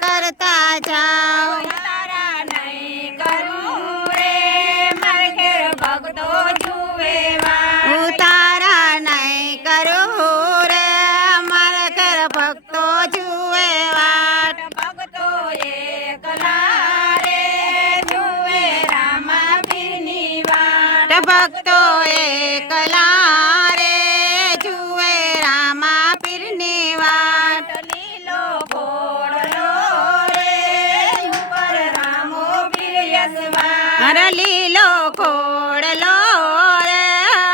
કરતા જા. હરલીલો ખોડલો રે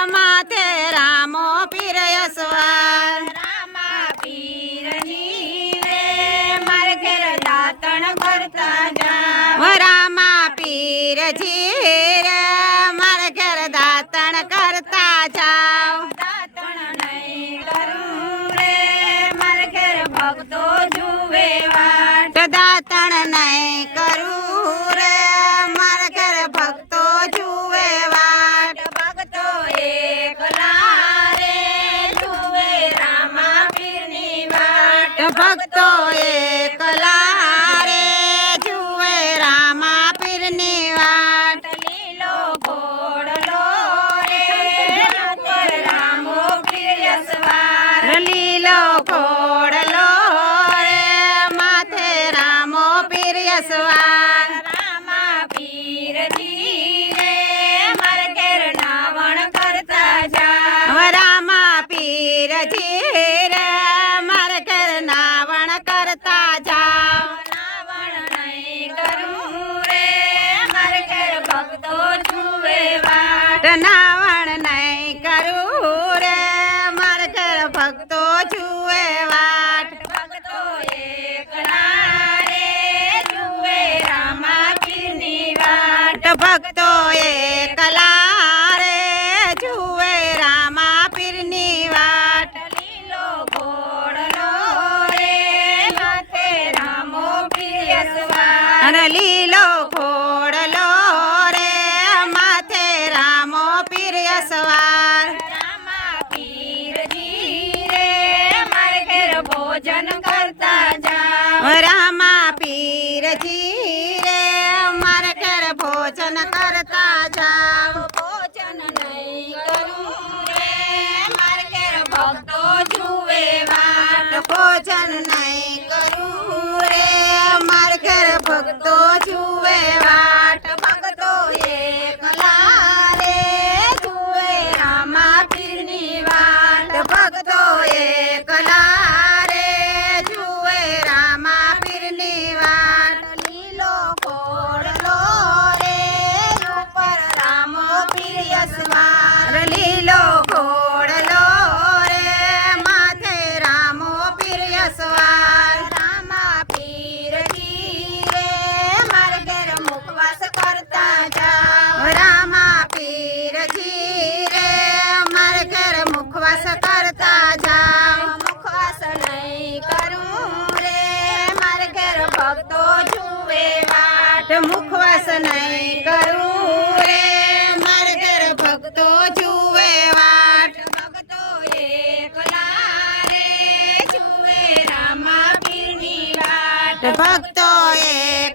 માથે રામો પીર યસવાર રામા પીરની રે માર ઘેર દાતણ કરતા જા રામા પીરજી રે માર ઘેર દાતણ કરતા જાવ દાતણ નહીં કરું રે માર ઘેર ભક્તો ભક્તો એકલા રે જુએ રામા પીરની વાટ લીલો કોડલો રે રામો પીરસવાર લીલો કોડલો રે માથે રામો પીરસવાર તો નહીં કરું રે. માર ઘર ભક્તો છુવે વાટ ભક્તો એક રે છુવે રામાજીની વાટ ભક્તો करता जा रामा पीर जी रे मर भोजन करता जा भोजन नहीं करूँ रे मर कर भक्तो भोजन नहीं करूँ रे मर कर भक्तो de facto. Eh,